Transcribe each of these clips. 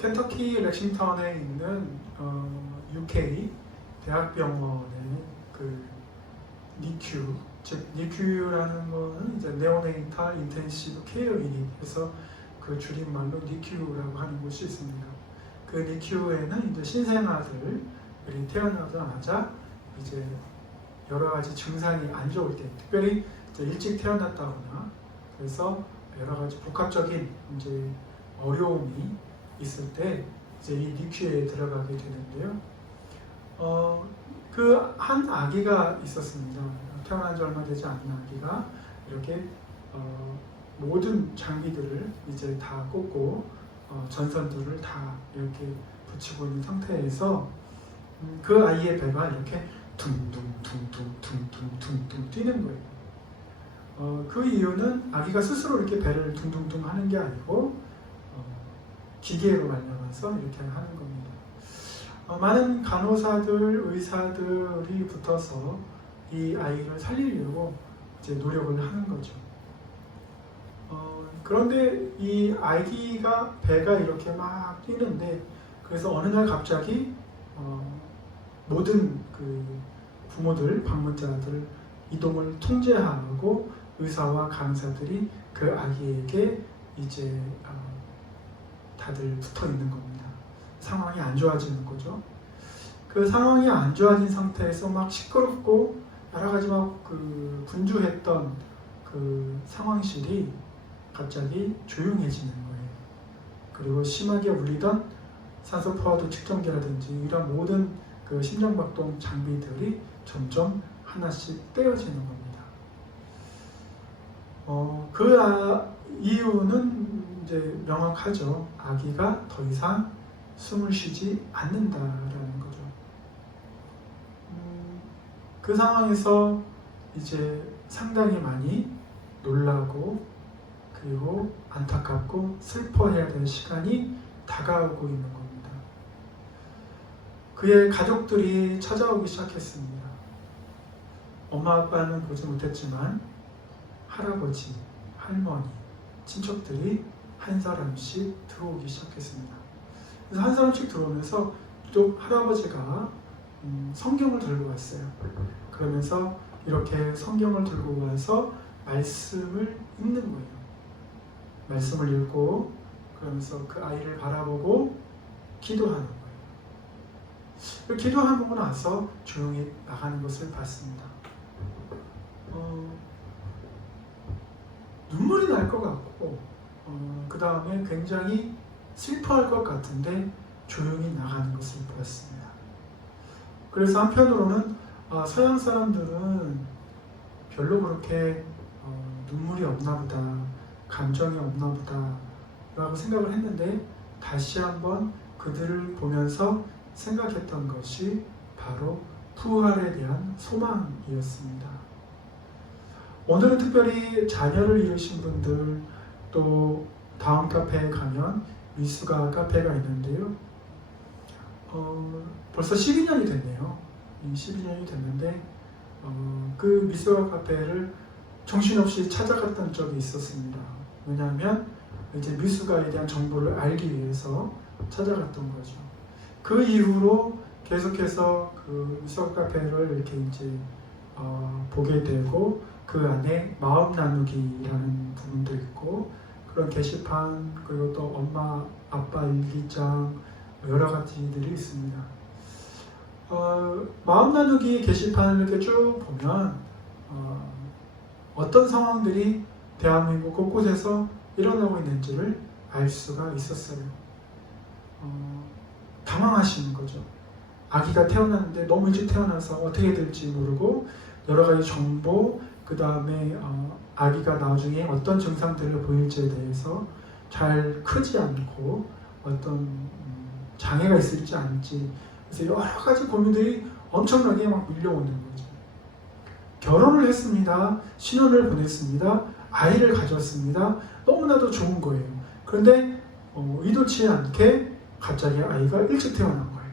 켄터키 렉싱턴에 있는 UK 대학병원의 그 NICU, 즉 NICU라는 거는 이제 네오네이탈 인텐시브 케어 유닛에서 그 줄임말로 NICU라고 하는 곳이 있습니다. 그 NICU에는 이제 신생아들이 태어나자마자 이제 여러 가지 증상이 안 좋을 때, 특별히 이제 일찍 태어났다거나 그래서 여러 가지 복합적인 이제 어려움이 있을 때 이제 이 NICU에 들어가게 되는데요. 그 한 아기가 있었습니다. 태어난 지 얼마 되지 않은 아기가 이렇게 모든 장비들을 이제 다 꽂고 전선들을 다 이렇게 붙이고 있는 상태에서 그 아이의 배가 이렇게 둥둥둥둥둥둥둥 뛰는 거예요. 그 이유는 아기가 스스로 이렇게 배를 둥둥둥 하는 게 아니고 기계로 말려서 이렇게 하는 겁니다. 많은 간호사들, 의사들이 붙어서 이 아이를 살리려고 이제 노력을 하는 거죠. 그런데 이 아기가 배가 이렇게 막 뛰는데 그래서 어느 날 갑자기 모든 그 부모들, 방문자들 이동을 통제하고 의사와 간호사들이 그 아기에게 이제 다들 붙어 있는 겁니다. 상황이 안 좋아지는 거죠. 그 상황이 안 좋아진 상태에서 막 시끄럽고 여러 가지 막 그 분주했던 그 상황실이 갑자기 조용해지는 거예요. 그리고 심하게 울리던 산소 포화도 측정기라든지 이런 모든 그 심장박동 장비들이 점점 하나씩 떼어지는 겁니다. 이유는 이제 명확하죠. 아기가 더 이상 숨을 쉬지 않는다라는 거죠. 그 상황에서 이제 상당히 많이 놀라고 그리고 안타깝고 슬퍼해야 될 시간이 다가오고 있는 겁니다. 그의 가족들이 찾아오기 시작했습니다. 엄마 아빠는 보지 못했지만 할아버지, 할머니, 친척들이 한 사람씩 들어오기 시작했습니다. 그래서 한 사람씩 들어오면서 또 할아버지가 성경을 들고 왔어요. 그러면서 이렇게 성경을 들고 와서 말씀을 읽는 거예요. 말씀을 읽고 그러면서 그 아이를 바라보고 기도하는 거예요. 기도하고 나서 조용히 나가는 것을 봤습니다. 눈물이 날 것 같고 그 다음에 굉장히 슬퍼할 것 같은데 조용히 나가는 것을 보았습니다. 그래서 한편으로는 서양 사람들은 별로 그렇게 눈물이 없나 보다, 감정이 없나 보다 라고 생각을 했는데 다시 한번 그들을 보면서 생각했던 것이 바로 부활에 대한 소망이었습니다. 오늘은 특별히 자녀를 잃으신 분들, 또 다음 카페에 가면 미수가 카페가 있는데요. 벌써 12년이 됐네요. 12년이 됐는데 그 미수가 카페를 정신없이 찾아갔던 적이 있었습니다. 왜냐하면 이제 미수가에 대한 정보를 알기 위해서 찾아갔던 거죠. 그 이후로 계속해서 그 미수가 카페를 이렇게 이제 보게 되고 그 안에 마음 나누기라는 부분도 있고 그런 게시판 그리고 또 엄마 아빠 일기장 여러 가지들이 있습니다. 마음 나누기 게시판을 이렇게 쭉 보면 어떤 상황들이 대한민국 곳곳에서 일어나고 있는지를 알 수가 있었어요. 당황하시는 거죠. 아기가 태어났는데 너무 일찍 태어나서 어떻게 될지 모르고 여러 가지 정보, 그 다음에 아기가 나중에 어떤 증상들을 보일지에 대해서 잘 크지 않고 어떤 장애가 있을지 않을지 그래서 여러 가지 고민들이 엄청나게 막 밀려오는 거죠. 결혼을 했습니다. 신혼을 보냈습니다. 아이를 가졌습니다. 너무나도 좋은 거예요. 그런데 의도치 않게 갑자기 아이가 일찍 태어난 거예요.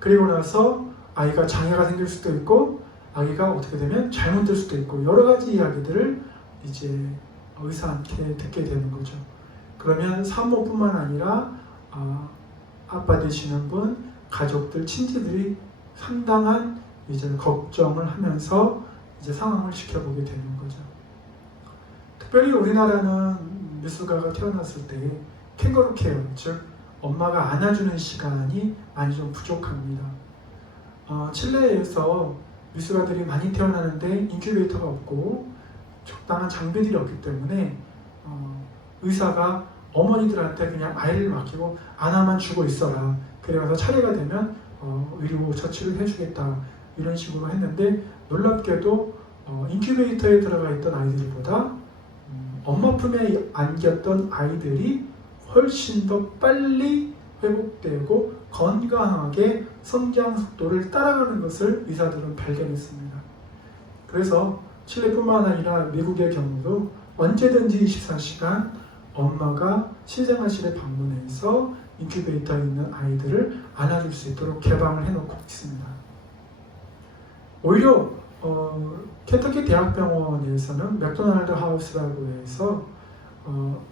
그리고 나서 아이가 장애가 생길 수도 있고 아기가 어떻게 되면 잘못될 수도 있고 여러 가지 이야기들을 이제 의사한테 듣게 되는 거죠. 그러면 산모뿐만 아니라 아빠 되시는 분, 가족들, 친지들이 상당한 이제 걱정을 하면서 이제 상황을 지켜보게 되는 거죠. 특별히 우리나라는 미숙아가 태어났을 때 캥거루 케어, 즉 엄마가 안아주는 시간이 많이 좀 부족합니다. 칠레에서 미숙아들이 많이 태어나는데 인큐베이터가 없고 적당한 장비들이 없기 때문에 의사가 어머니들한테 그냥 아이를 맡기고 안아만 주고 있어라. 그래서 차례가 되면 의료 처치를 해주겠다. 이런 식으로 했는데 놀랍게도 인큐베이터에 들어가 있던 아이들보다 엄마 품에 안겼던 아이들이 훨씬 더 빨리 회복되고 건강하게 성장 속도를 따라가는 것을 의사들은 발견했습니다. 그래서 칠레뿐만 아니라 미국의 경우도 언제든지 24시간 엄마가 신생아실에 방문해서 인큐베이터에 있는 아이들을 안아줄 수 있도록 개방을 해놓고 있습니다. 오히려 켄터키 대학병원에서는 맥도날드 하우스라고 해서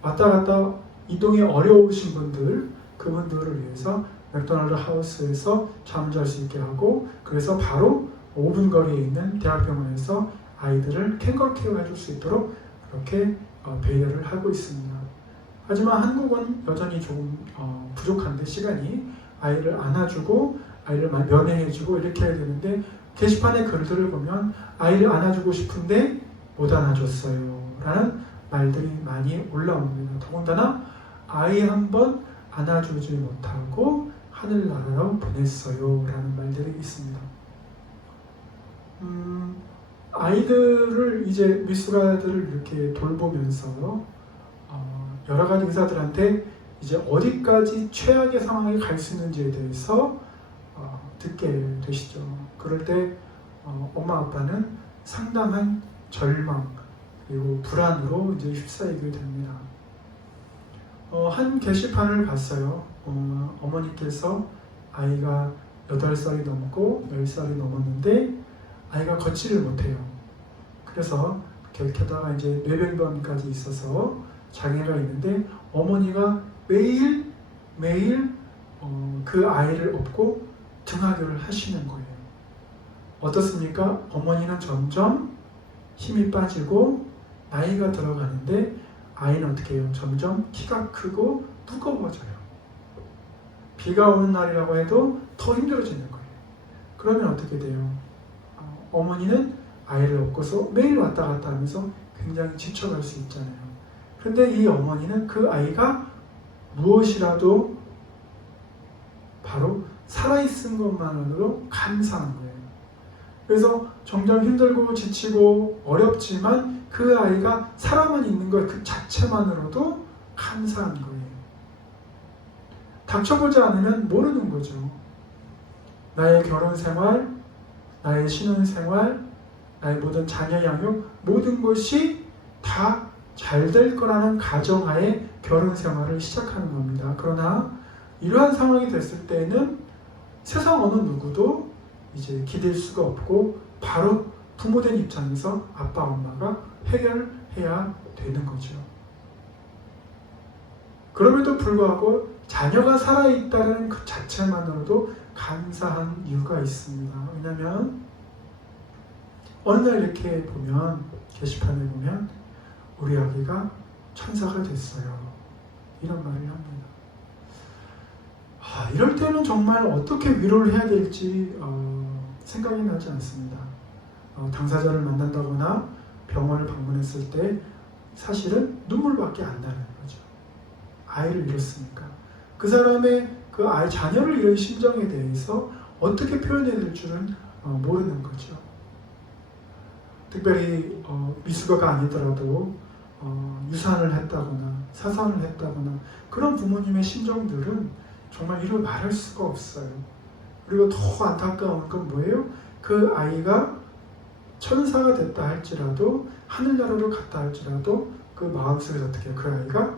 왔다 갔다 이동이 어려우신 분들, 그분들을 위해서 맥도날드 하우스에서 잠을 잘 수 있게 하고, 그래서 바로 5분 거리에 있는 대학병원에서 아이들을 캥거루 케어 해줄 수 있도록 그렇게 배려를 하고 있습니다. 하지만 한국은 여전히 조금 부족한데, 시간이 아이를 안아주고 아이를 면회해주고 이렇게 해야 되는데, 게시판의 글들을 보면 아이를 안아주고 싶은데 못 안아줬어요 라는 말들이 많이 올라옵니다. 더군다나 아이 한번 안아주지 못하고 하늘나라로 보냈어요 라는 말들이 있습니다. 아이들을 이제 미숙아들을 이렇게 돌보면서 여러 가지 의사들한테 이제 어디까지 최악의 상황에 갈 수 있는지에 대해서 듣게 되시죠. 그럴 때 엄마 아빠는 상당한 절망 그리고 불안으로 이제 휩싸이게 됩니다. 한 게시판을 봤어요. 어머니께서 아이가 8살이 넘고 10살이 넘었는데 아이가 걷지를 못해요. 그래서 게다가 이제 뇌병변까지 있어서 장애가 있는데 어머니가 매일 그 아이를 업고 등하교를 하시는 거예요. 어떻습니까? 어머니는 점점 힘이 빠지고 나이가 들어가는데 아이는 어떻게 해요? 점점 키가 크고 무거워져요. 비가 오는 날이라고 해도 더 힘들어지는 거예요. 그러면 어떻게 돼요? 어머니는 아이를 업고서 매일 왔다 갔다 하면서 굉장히 지쳐갈 수 있잖아요. 그런데 이 어머니는 그 아이가 무엇이라도 바로 살아있는 것만으로 감사한 거예요. 그래서 점점 힘들고 지치고 어렵지만 그 아이가 살아만 있는 것 그 자체만으로도 감사한 거예요. 닥쳐보지 않으면 모르는 거죠. 나의 결혼 생활, 나의 신혼 생활, 나의 모든 자녀 양육, 모든 것이 다 잘 될 거라는 가정하에 결혼 생활을 시작하는 겁니다. 그러나 이러한 상황이 됐을 때는 세상 어느 누구도 이제 기댈 수가 없고 바로 부모된 입장에서 아빠, 엄마가 해결해야 되는 거죠. 그럼에도 불구하고 자녀가 살아있다는 그 자체만으로도 감사한 이유가 있습니다. 왜냐하면 어느 날 이렇게 보면 게시판에 보면 우리 아기가 천사가 됐어요. 이런 말을 합니다. 이럴 때는 정말 어떻게 위로를 해야 될지 생각이 나지 않습니다. 당사자를 만난다거나 병원을 방문했을 때 사실은 눈물밖에 안 나는 거죠. 아이를 잃었으니까. 그 사람의 그 아이 자녀를 잃은 심정에 대해서 어떻게 표현해야 될 줄은 모르는 거죠. 특별히 미숙아가 아니더라도 유산을 했다거나 사산을 했다거나 그런 부모님의 심정들은 정말 이루 말할 수가 없어요. 그리고 더 안타까운 건 뭐예요? 그 아이가 천사가 됐다 할지라도 하늘나라로 갔다 할지라도 그 마음속에서 어떻게 그 아이가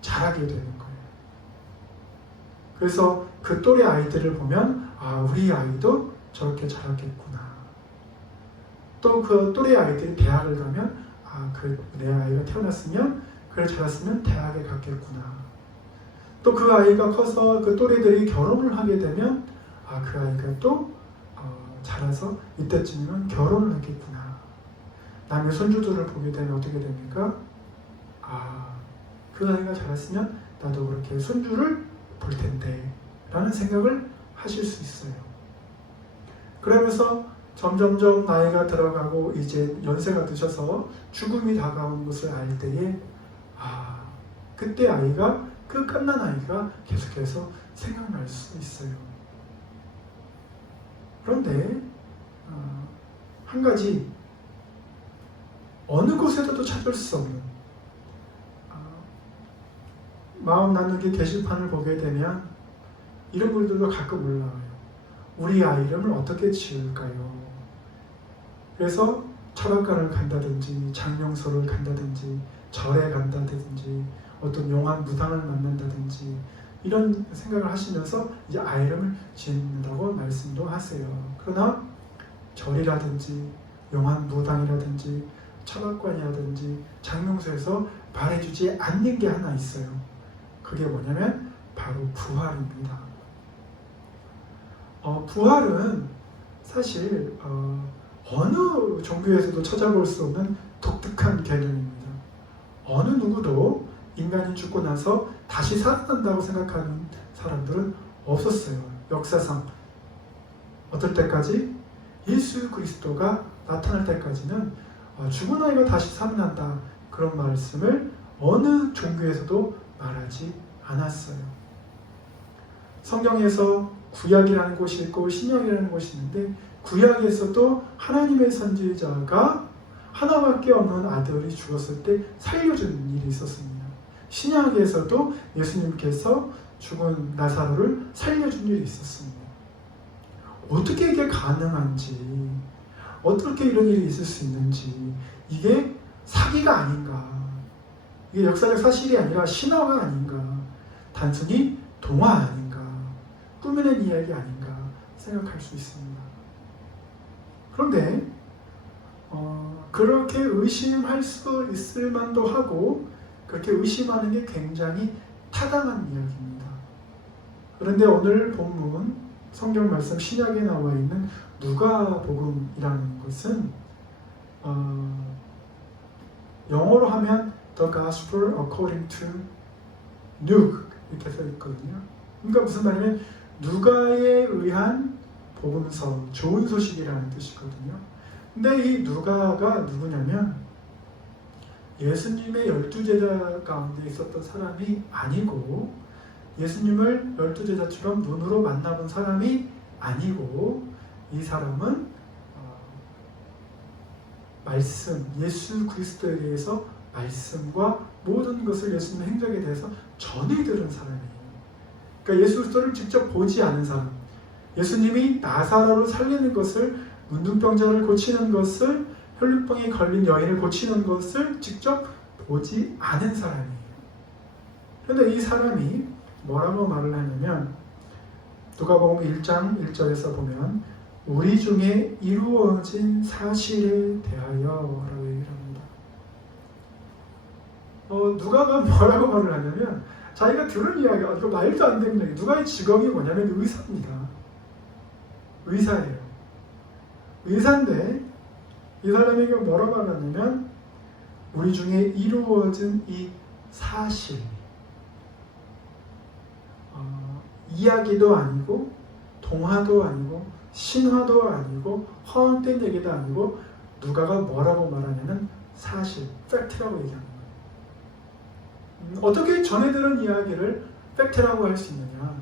자라게 되는 거예요. 그래서 그 또래 아이들을 보면 우리 아이도 저렇게 자랐겠구나. 또 그 또래 아이들이 대학을 가면 내 아이가 태어났으면 그래 자랐으면 대학에 갔겠구나. 또 그 아이가 커서 그 또래들이 결혼을 하게 되면 그 아이가 또 자라서 이때쯤이면 결혼을 했겠구나. 남의 손주들을 보게 되면 어떻게 됩니까? 그 아이가 자랐으면 나도 그렇게 손주를 볼 텐데 라는 생각을 하실 수 있어요. 그러면서 점점점 나이가 들어가고 이제 연세가 드셔서 죽음이 다가온 것을 알 때에 그때 아이가 그 끝난 아이가 계속해서 생각날 수 있어요. 그런데 한 가지 어느 곳에서도 찾을 수 없는 마음 나누기 게시판을 보게 되면 이런 글들도 가끔 올라와요. 우리 아이 이름을 어떻게 지을까요? 그래서 철학관을 간다든지 장명소를 간다든지 절에 간다든지 어떤 용한 무당을 만난다든지 이런 생각을 하시면서 이제 아이 이름을 지는다고 말씀도 하세요. 그러나 절이라든지 용한 무당이라든지 철학관이라든지 장명소에서 말해주지 않는 게 하나 있어요. 그게 뭐냐면 바로 부활입니다. 부활은 사실 어느 종교에서도 찾아볼 수 없는 독특한 개념입니다. 어느 누구도 인간이 죽고 나서 다시 살아난다고 생각하는 사람들은 없었어요. 역사상 어떨 때까지 예수 그리스도가 나타날 때까지는 죽은 아이가 다시 살아난다 그런 말씀을 어느 종교에서도 말하지 않았어요. 성경에서 구약이라는 곳이 있고 신약이라는 곳이 있는데 구약에서도 하나님의 선지자가 하나밖에 없는 아들이 죽었을 때 살려준 일이 있었습니다. 신약에서도 예수님께서 죽은 나사로를 살려준 일이 있었습니다. 어떻게 이게 가능한지, 어떻게 이런 일이 있을 수 있는지, 이게 사기가 아닌가, 이게 역사적 사실이 아니라 신화가 아닌가, 단순히 동화 아닌가, 꾸며낸 이야기 아닌가 생각할 수 있습니다. 그런데 그렇게 의심할 수 있을 만도 하고 그렇게 의심하는 게 굉장히 타당한 이야기입니다. 그런데 오늘 본문 성경 말씀 신약에 나와 있는 누가복음이라는 것은 영어로 하면 The Gospel According to Luke 이렇게 써 있거든요. 그러니까 무슨 말이냐면 누가에 의한 복음서, 좋은 소식이라는 뜻이거든요. 근데 이 누가가 누구냐면 예수님의 12제자 가운데 있었던 사람이 아니고 예수님을 12제자처럼 눈으로 만나본 사람이 아니고 이 사람은 말씀, 예수 그리스도에 대해서 말씀과 모든 것을 예수님의 행적에 대해서 전해 들은 사람이에요. 그러니까 예수 그리스도를 직접 보지 않은 사람, 예수님이 나사로를 살리는 것을, 문둥병자를 고치는 것을, 혈루병에 걸린 여인을 고치는 것을 직접 보지 않은 사람이에요. 그런데 이 사람이 뭐라고 말을 하냐면 누가복음 1장 1절에서 보면 우리 중에 이루어진 사실에 대하여 라고 얘기를 합니다. 누가가 뭐라고 말을 하냐면 자기가 들은 이야기가 이거 말도 안 되는 얘기. 누가의 직업이 뭐냐면 의사입니다. 의사예요. 의사인데 이 사람에게 뭐라고 말하냐면 우리 중에 이루어진 이 사실, 이야기도 아니고 동화도 아니고 신화도 아니고 허황된 얘기도 아니고 누가가 뭐라고 말하냐면 사실, 팩트라고 얘기하는 거예요. 어떻게 전해들은 이야기를 팩트라고 할 수 있느냐?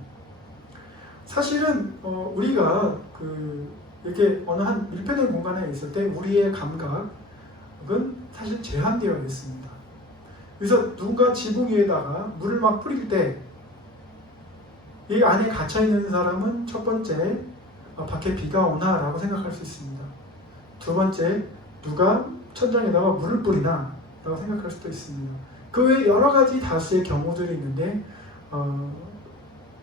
사실은 우리가 이렇게 어느 한 밀폐된 공간에 있을 때 우리의 감각은 사실 제한되어 있습니다. 그래서 누가 지붕 위에다가 물을 막 뿌릴 때 이 안에 갇혀있는 사람은 첫 번째 밖에 비가 오나 라고 생각할 수 있습니다. 두 번째 누가 천장에다가 물을 뿌리나 라고 생각할 수도 있습니다. 그 외에 여러 가지 다수의 경우들이 있는데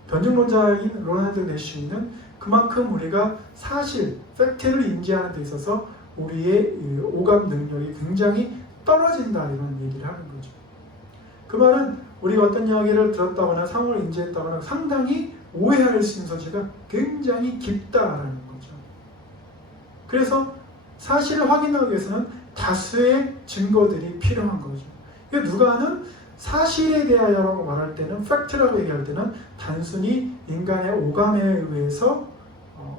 변증론자인 로널드 내쉬는 그만큼 우리가 사실, 팩트를 인지하는 데 있어서 우리의 오감 능력이 굉장히 떨어진다 이런 얘기를 하는 거죠. 그 말은 우리가 어떤 이야기를 들었다거나 상황을 인지했다거나 상당히 오해할 수 있는 소지가 굉장히 깊다라는 거죠. 그래서 사실을 확인하기 위해서는 다수의 증거들이 필요한 거죠. 누가는 사실에 대하여라고 말할 때는, 팩트라고 얘기할 때는 단순히 인간의 오감에 의해서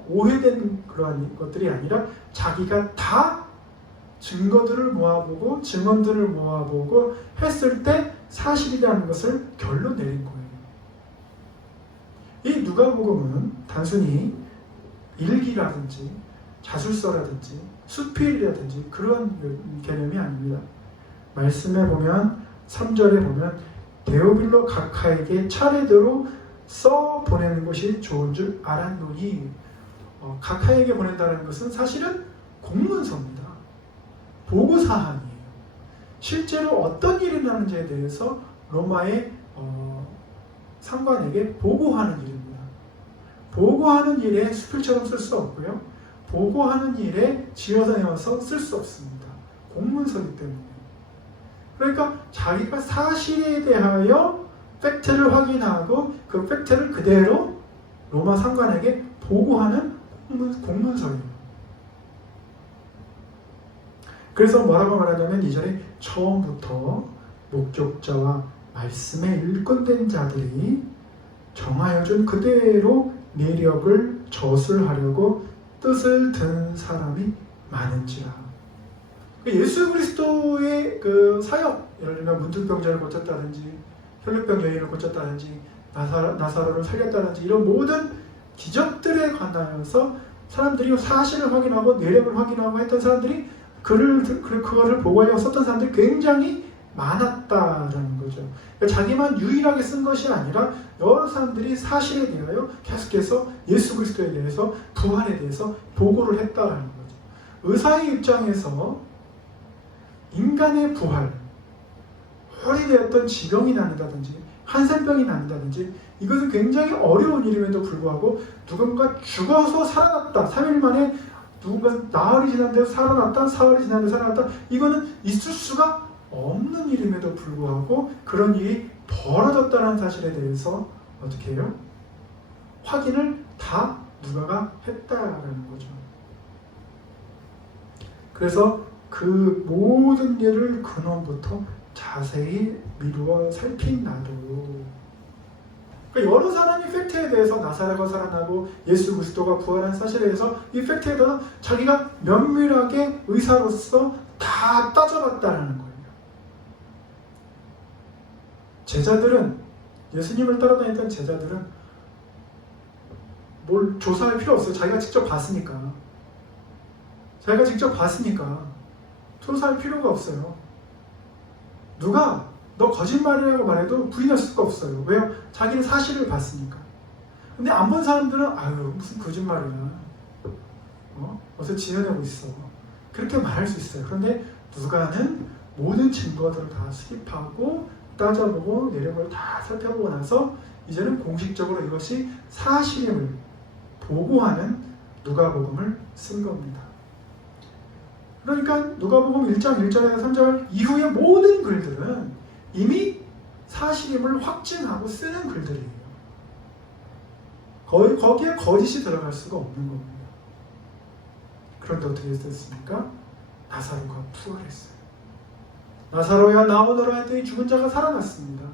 오해된 그러한 것들이 아니라 자기가 다 증거들을 모아보고 증언들을 모아보고 했을 때 사실이라는 것을 결론 내린 거예요. 이 누가복음은 단순히 일기라든지 자술서라든지 수필이라든지 그런 개념이 아닙니다. 말씀에 보면 3절에 보면 데오빌로 각하에게 차례대로 써 보내는 것이 좋은 줄 알았노니, 각하에게 보낸다는 것은 사실은 공문서입니다. 보고사항이에요. 실제로 어떤 일이 나는지에 대해서 로마의 상관에게 보고하는 일입니다. 보고하는 일에 수필처럼 쓸 수 없고요. 보고하는 일에 지어서 내어서 쓸 수 없습니다. 공문서이기 때문에. 그러니까 자기가 사실에 대하여 팩트를 확인하고 그 팩트를 그대로 로마 상관에게 보고하는 공문서예요. 그래서 뭐라고 말하냐면 2절에 처음부터 목격자와 말씀에 일꾼된 자들이 정하여 준 그대로 내력을 저술하려고 뜻을 든 사람이 많은지라. 예수 그리스도의 그 사역, 예를 들면 문둥병자를 고쳤다든지 혈루병 여인을 고쳤다든지 나사로를 살렸다든지 이런 모든 기적들에 관하여서 사람들이 사실을 확인하고 내력을 확인하고 했던 사람들이 그거를 보고하려고 썼던 사람들이 굉장히 많았다라는 거죠. 그러니까 자기만 유일하게 쓴 것이 아니라 여러 사람들이 사실에 대하여 계속해서 예수 그리스도에 대해서 부활에 대해서 보고를 했다라는 거죠. 의사의 입장에서 인간의 부활, 오래되었던 지병이 낫는다든지 한센병이 낫는다든지 이것은 굉장히 어려운 일임에도 불구하고 누군가 죽어서 살아났다, 3일 만에 누군가 나흘이 지났는데 살아났다, 사흘이 지났는데 살아났다, 이거는 있을 수가 없는 일임에도 불구하고 그런 일이 벌어졌다는 사실에 대해서 어떻게 해요? 확인을 다 누가가 했다라는 거죠. 그래서 그 모든 일을 근원부터 자세히 미루어 살핀 나도. 그러니까 여러 사람이 팩트에 대해서 나사렛가 살아나고 예수 그리스도가 부활한 사실에 대해서 이 팩트에 대해서 자기가 면밀하게 의사로서 다 따져봤다는 거예요. 제자들은, 예수님을 따라다녔던 제자들은 뭘 조사할 필요 없어요. 자기가 직접 봤으니까. 자기가 직접 봤으니까 조사할 필요가 없어요. 누가 너 거짓말이라고 말해도 부인할 수가 없어요. 왜요? 자기는 사실을 봤으니까. 근데 안 본 사람들은 아유 무슨 거짓말이야. 어서 지어내고 있어. 그렇게 말할 수 있어요. 그런데 누가는 모든 증거들을 다 수집하고 따져보고 내력을 다 살펴보고 나서 이제는 공식적으로 이것이 사실임을 보고하는 누가복음을 쓴 겁니다. 그러니까 누가복음 1장 1절에서 3절 이후의 모든 글들은 이미 사실임을 확증하고 쓰는 글들이에요. 거기에 거짓이 들어갈 수가 없는 겁니다. 그런데 어떻게 됐습니까? 나사로가 부활했어요. 나사로야 나오너라 했더니 죽은 자가 살아났습니다.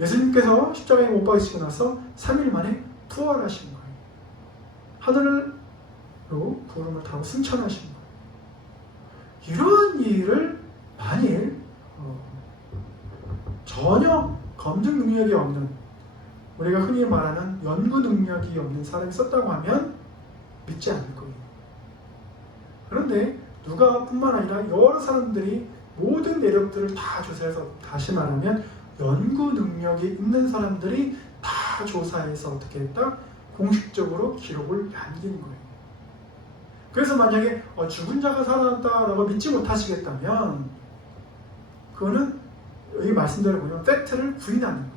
예수님께서 십자가에 못 박히시고 나서 3일 만에 부활하신 거예요. 하늘로 구름을 타고 승천하신 거예요. 이러한 일을 만일 전혀 검증 능력이 없는, 우리가 흔히 말하는 연구 능력이 없는 사람이 썼다고 하면 믿지 않을 거예요. 그런데 누가뿐만 아니라 여러 사람들이 모든 내력들을 다 조사해서, 다시 말하면 연구 능력이 있는 사람들이 다 조사해서 어떻게 했다? 공식적으로 기록을 남긴 거예요. 그래서 만약에 죽은 자가 살아났다라고 믿지 못하시겠다면 그거는 이 말씀대로 보면 팩트를 부인하는 거예요.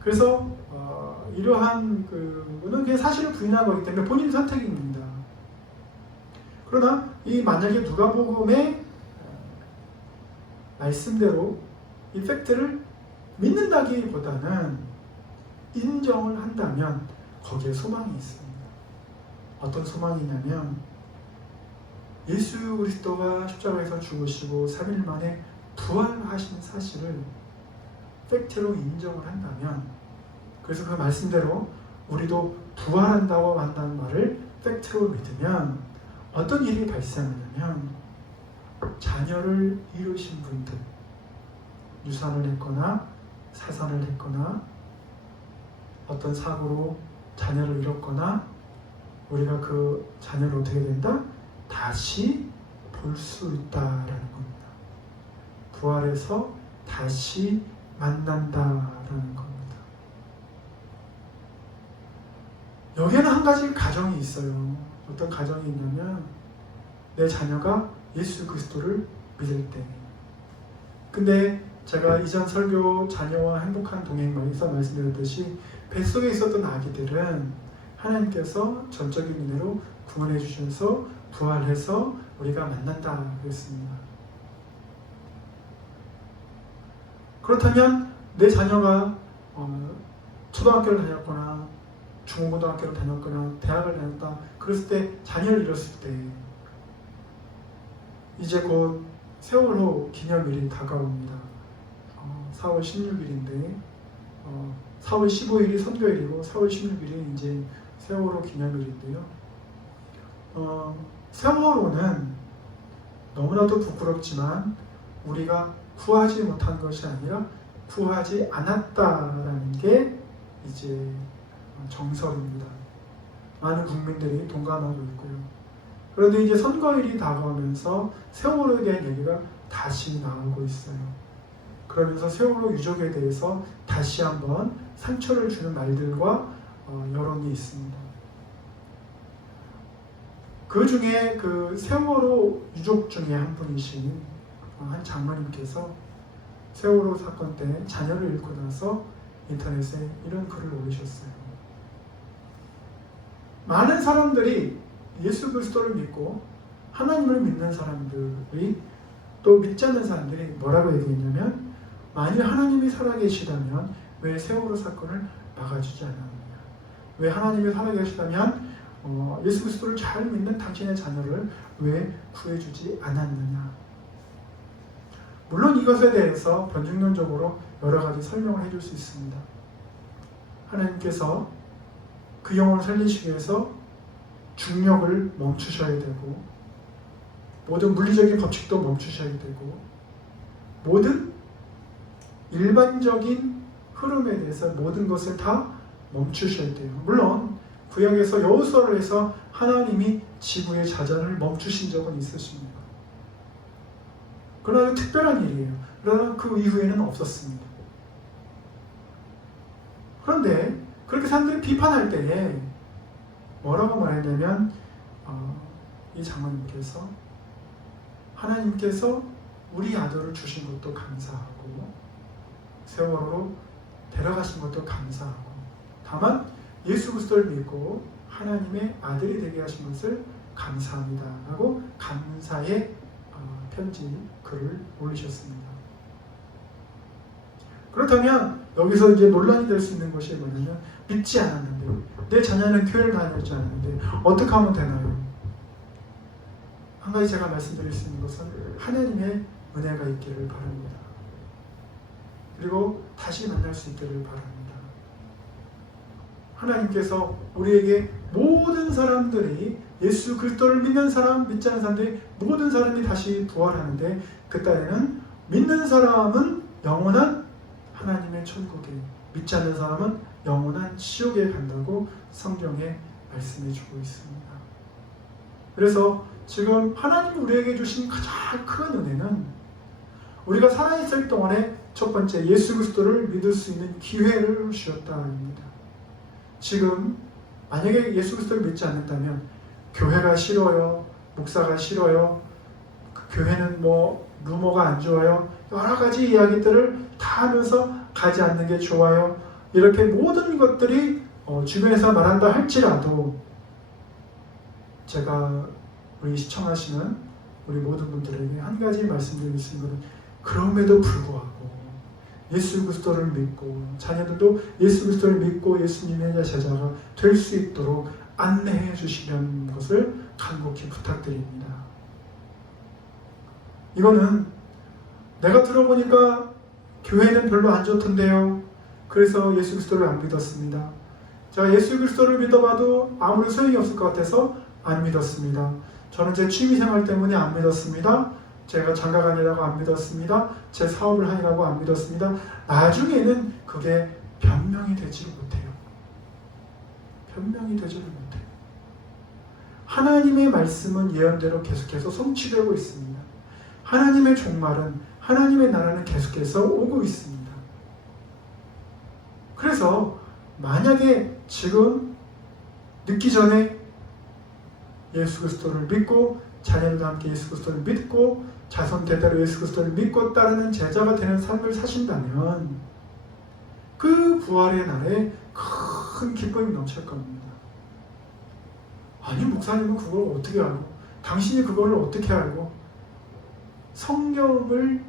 그래서 이러한 그거는 그냥 사실을 부인한 거기 때문에 본인 선택입니다. 그러나 이 만약에 누가복음의 말씀대로 이 팩트를 믿는다기보다는 인정을 한다면 거기에 소망이 있습니다. 어떤 소망이냐면 예수 그리스도가 십자가에서 죽으시고 3일 만에 부활하신 사실을 팩트로 인정을 한다면, 그래서 그 말씀대로 우리도 부활한다고 한다는 말을 팩트로 믿으면 어떤 일이 발생하냐면, 자녀를 이루신 분들, 유산을 했거나 사산을 했거나 어떤 사고로 자녀를 잃었거나 우리가 그 자녀를 어떻게 된다? 다시 볼 수 있다라는 겁니다. 부활해서 다시 만난다라는 겁니다. 여기에는 한 가지 가정이 있어요. 어떤 가정이 있냐면 내 자녀가 예수 그리스도를 믿을 때. 근데 제가 이전 설교 자녀와 행복한 동행에서 말씀드렸듯이 뱃속에 있었던 아기들은 하나님께서 전적인 은혜로 구원해 주셔서 부활해서 우리가 만난다 그랬습니다. 그렇다면 내 자녀가 초등학교를 다녔거나 중고등학교를 다녔거나 대학을 다녔다 그랬을 때, 자녀를 잃었을 때 이제 곧 세월호 기념일이 다가옵니다. 4월 16일인데 4월 15일이 선교일이고 4월 16일이 이제 세월호 기념일인데요. 세월호는 너무나도 부끄럽지만 우리가 구하지 못한 것이 아니라 구하지 않았다라는 게 이제 정설입니다. 많은 국민들이 동감하고 있고요. 그런데 이제 선거일이 다가오면서 세월호에 대한 얘기가 다시 나오고 있어요. 그러면서 세월호 유족에 대해서 다시 한번 상처를 주는 말들과 여론이 있습니다. 그 중에 그 세월호 유족 중에 한 분이신 한 장로님께서 세월호 사건 때 자녀를 잃고 나서 인터넷에 이런 글을 올리셨어요. 많은 사람들이 예수 그리스도를 믿고 하나님을 믿는 사람들이, 또 믿지 않는 사람들이 뭐라고 얘기했냐면, 만일 하나님이 살아계시다면 왜 세월호 사건을 막아주지 않았느냐, 왜 하나님이 살아계시다면 예수 그리스도를 잘 믿는 당신의 자녀를 왜 구해주지 않았느냐. 물론 이것에 대해서 변증론적으로 여러 가지 설명을 해줄 수 있습니다. 하나님께서 그 영혼을 살리시기 위해서 중력을 멈추셔야 되고, 모든 물리적인 법칙도 멈추셔야 되고, 모든 일반적인 흐름에 대해서 모든 것을 다 멈추셔야 돼요. 물론 구약에서 여호수아를 해서 하나님이 지구의 자전을 멈추신 적은 있으십니다. 그러나 특별한 일이에요. 그러나 그 이후에는 없었습니다. 그런데 그렇게 사람들이 비판할 때에 뭐라고 말했냐면, 이 장로님께서 하나님께서 우리 아들을 주신 것도 감사하고 세월호로 데려가신 것도 감사하고, 다만 예수 그리스도를 믿고 하나님의 아들이 되게 하신 것을 감사합니다 하고 감사의 편지 글을 올리셨습니다. 그렇다면 여기서 이제 논란이 될 수 있는 것이 뭐냐면, 믿지 않았는데, 내 자녀는 교회를 다니지 않았는데 어떻게 하면 되나요? 한 가지 제가 말씀드릴 수 있는 것은 하나님의 은혜가 있기를 바랍니다. 그리고 다시 만날 수 있기를 바랍니다. 하나님께서 우리에게 모든 사람들이, 예수 그리스도를 믿는 사람, 믿지 않는 사람들이 모든 사람이 다시 부활하는데, 그때는 믿는 사람은 영원한 하나님의 천국에, 믿지 않는 사람은 영원한 지옥에 간다고 성경에 말씀해 주고 있습니다. 그래서 지금 하나님이 우리에게 주신 가장 큰 은혜는 우리가 살아있을 동안에 첫 번째 예수 그리스도를 믿을 수 있는 기회를 주셨다입니다. 지금 만약에 예수 그리스도를 믿지 않는다면 교회가 싫어요, 목사가 싫어요, 그 교회는 뭐 루머가 안 좋아요, 여러 가지 이야기들을 다 하면서 가지 않는 게 좋아요, 이렇게 모든 것들이 주변에서 말한다 할지라도, 제가 우리 시청하시는 우리 모든 분들에게 한 가지 말씀드릴 수 있는 것은, 그럼에도 불구하고 예수 그리스도를 믿고 자녀들도 예수 그리스도를 믿고 예수님의 제자가 될 수 있도록 안내해 주시는 것을 간곡히 부탁드립니다. 이거는 내가 들어보니까 교회는 별로 안 좋던데요. 그래서 예수 그리스도를 안 믿었습니다. 제가 예수 그리스도를 믿어봐도 아무런 소용이 없을 것 같아서 안 믿었습니다. 저는 제 취미생활 때문에 안 믿었습니다. 제가 장가가느라고 안 믿었습니다. 제 사업을 하느라고 안 믿었습니다. 나중에는 그게 변명이 되지 못해요. 변명이 되지를 못해요. 하나님의 말씀은 예언대로 계속해서 성취되고 있습니다. 하나님의 종말은, 하나님의 나라는 계속해서 오고 있습니다. 그래서 만약에 지금 늦기 전에 예수 그리스도를 믿고 자녀들과 함께 예수 그리스도를 믿고 자손 대대로 예수 그리스도를 믿고 따르는 제자가 되는 삶을 사신다면 그 부활의 날에 큰 기쁨이 넘칠 겁니다. 아니 목사님은 그걸 어떻게 알고, 당신이 그걸 어떻게 알고? 성경을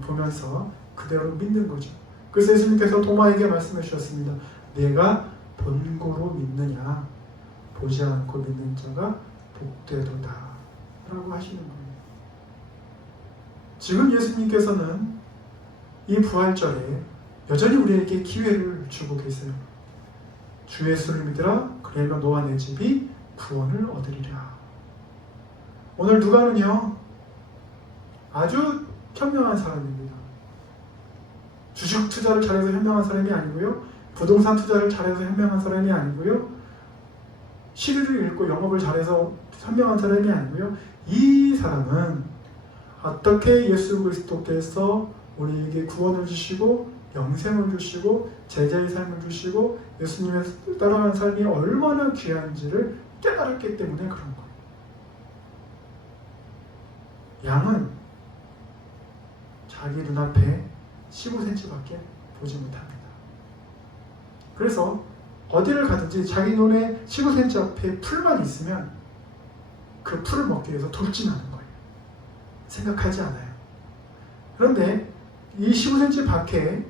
보면서 그대로 믿는 거죠. 그래서 예수님께서 도마에게 말씀해 주셨습니다. 내가 본고로 믿느냐, 보지 않고 믿는 자가 복되도다 라고 하시는 거예요. 지금 예수님께서는 이 부활절에 여전히 우리에게 기회를 주고 계세요. 주 예수를 믿으라, 그래야 너와 내 집이 구원을 얻으리라. 오늘 누가는요 아주 현명한 사람입니다. 주식 투자를 잘해서 현명한 사람이 아니고요, 부동산 투자를 잘해서 현명한 사람이 아니고요, 시를 읽고 영업을 잘해서 현명한 사람이 아니고요, 이 사람은 어떻게 예수 그리스도께서 우리에게 구원을 주시고 영생을 주시고 제자의 삶을 주시고 예수님의 따라가는 삶이 얼마나 귀한지를 깨달았기 때문에 그런 거예요. 양은 자기 눈앞에 15cm밖에 보지 못합니다. 그래서 어디를 가든지 자기 눈에 15cm 앞에 풀만 있으면 그 풀을 먹기 위해서 돌진하는 거예요. 생각하지 않아요. 그런데 이 15cm 밖에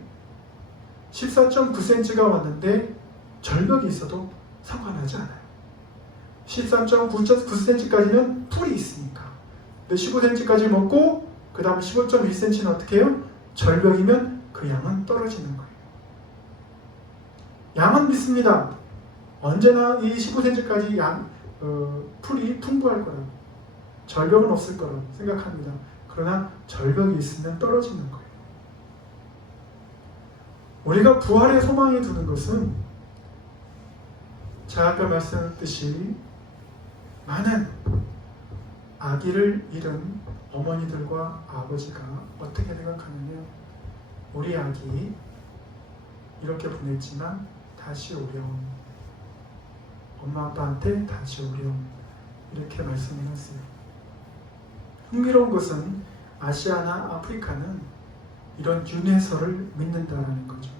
14.9cm가 왔는데 절벽이 있어도 상관하지 않아요. 13.9cm까지는 풀이 있으니까. 근데 15cm까지 먹고 그 다음 15.1cm는 어떻게 해요? 절벽이면 그 양은 떨어지는 거예요. 양은 믿습니다. 언제나 이 15cm까지 풀이 풍부할 거라고, 절벽은 없을 거라고 생각합니다. 그러나 절벽이 있으면 떨어지는 거예요. 우리가 부활의 소망에 두는 것은 제가 아까 말씀드렸듯이 많은 아기를 잃은 어머니들과 아버지가 어떻게 생각하느냐, 우리 아기 이렇게 보냈지만 다시 오렴, 엄마 아빠한테 다시 오렴, 이렇게 말씀을 하세요. 흥미로운 것은 아시아나 아프리카는 이런 윤회설을 믿는다라는 거죠.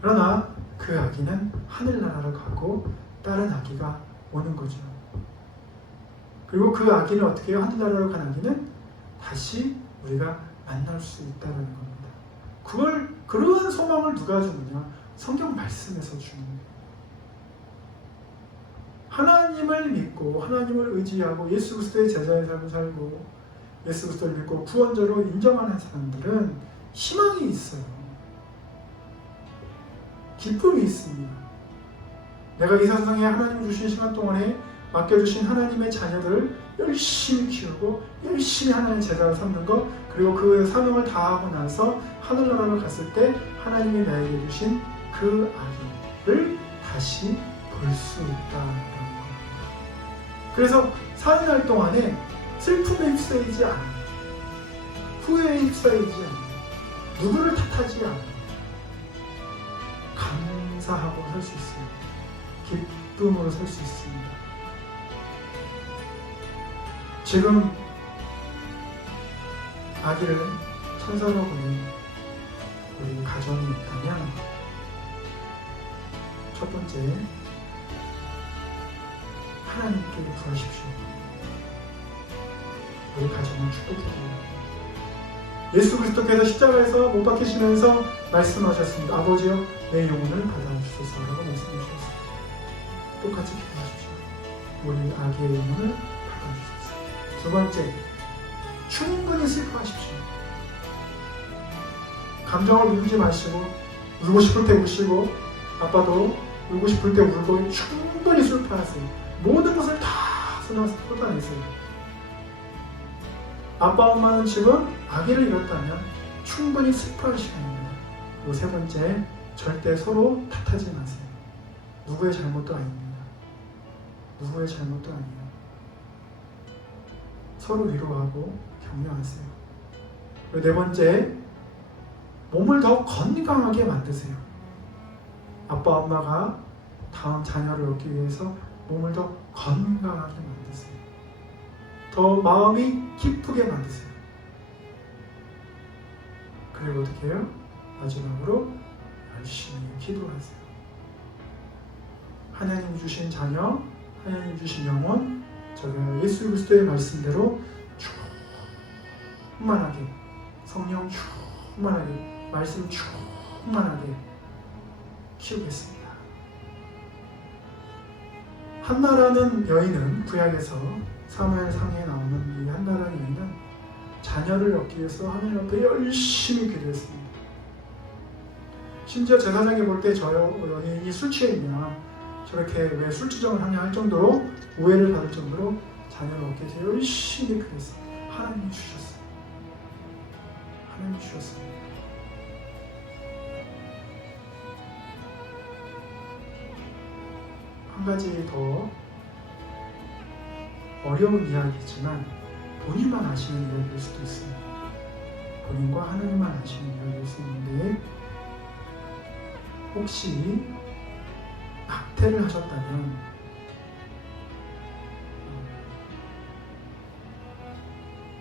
그러나 그 아기는 하늘나라를 가고 다른 아기가 오는 거죠. 그리고 그 아기는 어떻게 해요? 하늘나라로 간 아기는 다시 우리가 만날 수 있다는 겁니다. 그러한 소망을 누가 주느냐? 성경 말씀에서 주는 거예요. 하나님을 믿고 하나님을 의지하고 예수 그리스도의 제자의 삶을 살고 예수 그리스도를 믿고 구원자로 인정하는 사람들은 희망이 있어요. 기쁨이 있습니다. 내가 이 세상에 하나님 주신 시간 동안에 맡겨주신 하나님의 자녀들을 열심히 키우고 열심히 하나님의 제자를 삼는 것, 그리고 그 사명을 다하고 나서 하늘나라로 갔을 때 하나님이 나에게 주신 그 아기를 다시 볼 수 있다는 겁니다. 그래서 사는 날 동안에 슬픔에 휩싸이지 않아요. 후회에 휩싸이지 않아요. 누구를 탓하지 않아요. 감사하고 살 수 있어요. 기쁨으로 살 수 있습니다. 지금 아기를 천사로 보낸 우리 가정이 있다면 첫 번째, 하나님께 구하십시오. 우리 가정을 축복해드립니다. 예수 그리스도께서 십자가에서 못 박히시면서 말씀하셨습니다. 아버지여 내 영혼을 받아주소서라고 말씀해 주셨습니다. 똑같이 기도하십시오. 우리 아기의 영혼을 받아주소서. 두 번째, 충분히 슬퍼하십시오. 감정을 누르지 마시고 울고 싶을 때 우시고 아빠도 울고 싶을 때 울고 충분히 슬퍼하세요. 모든 것을 다 쏟아내세요. 아빠 엄마는 지금 아기를 잃었다면 충분히 슬퍼할 시간입니다. 그리고 세 번째, 절대 서로 탓하지 마세요. 누구의 잘못도 아닙니다. 누구의 잘못도 아니에요. 서로 위로하고 격려하세요. 그리고 네 번째, 몸을 더 건강하게 만드세요. 아빠 엄마가 다음 자녀를 얻기 위해서 몸을 더 건강하게 만드세요. 더 마음이 기쁘게 만드세요. 그리고 어떻게 해요? 마지막으로 열심히 기도하세요. 하나님 주신 자녀, 하나님 주신 영혼, 저가 예수 그리스도의 말씀대로 충만하게, 성령 충만하게, 말씀 충만하게 키우겠습니다. 한나라는 여인은 구약에서 사무엘상에 나오는 이 한나라는 여인은 자녀를 얻기 위해서 하나님 앞에 열심히 기도했습니다. 심지어 제사장이 볼 때 저 여인이 술 취해 있냐, 저렇게 왜 술주정을 하냐 할 정도로 오해를 받을 정도로 자녀를 얻기 위해서 열심히 기도했습니다. 하나님이 주셨어요. 하나님이 주셨습니다. 한 가지 더 어려운 이야기지만 본인만 아시는 이야기일 수도 있습니다. 본인과 하나님만 아시는 이야기일 수 있는데, 혹시 낙태를 하셨다면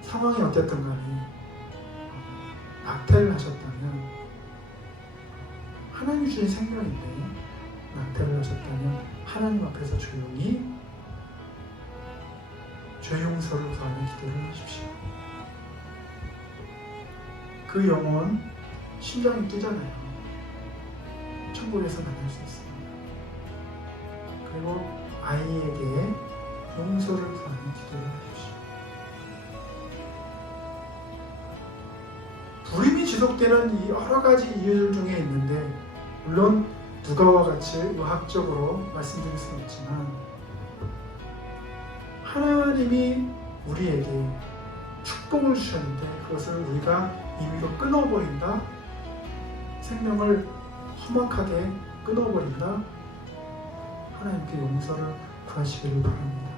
상황이 어땠든 간에 낙태를 하셨다면 하나님이 주신 생명인데 낙태를 하셨다면 하나님 앞에서 조용히 죄 용서를 구하는 기도를 하십시오. 그 영혼 심장이 뛰잖아요. 천국에서 만날 수 있습니다. 그리고 아이에게 용서를 구하는 기도를 하십시오. 불임이 지속되는 이 여러 가지 이유들 중에 있는데, 물론 누가와 같이 의학적으로 말씀드릴 수는 없지만 하나님이 우리에게 축복을 주셨는데 그것을 우리가 임의로 끊어버린다, 생명을 험악하게 끊어버린다, 하나님께 용서를 구하시기를 바랍니다.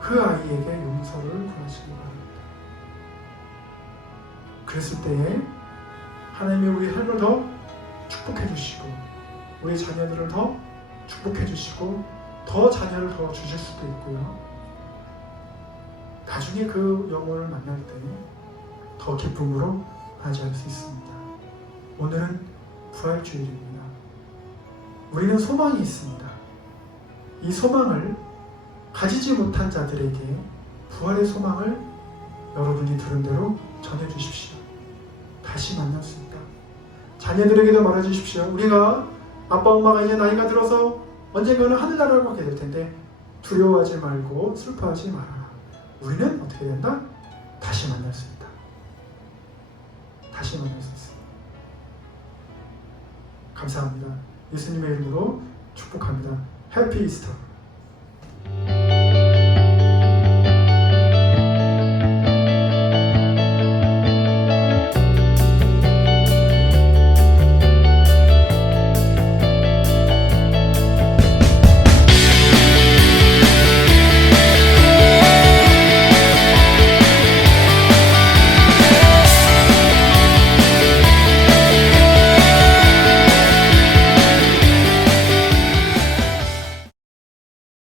그 아이에게 용서를 구하시기를 바랍니다. 그랬을 때에 하나님이 우리 삶을 더 축복해 주시고 우리 자녀들을 더 축복해 주시고 더 자녀를 더 주실 수도 있고요. 나중에 그 영혼을 만날 때 더 기쁨으로 맞이할 수 있습니다. 오늘은 부활주일입니다. 우리는 소망이 있습니다. 이 소망을 가지지 못한 자들에게 부활의 소망을 여러분이 들은 대로 전해주십시오. 다시 만날 수 있다. 자녀들에게도 말해주십시오. 우리가 아빠 엄마가 이제 나이가 들어서 언젠가는 하늘나라를 가게 될 텐데 두려워하지 말고 슬퍼하지 말아라. 우리는 어떻게 된다? 다시 만날 수 있다. 다시 만날 수 있습니다. 감사합니다. 예수님의 이름으로 축복합니다. 해피 이스터.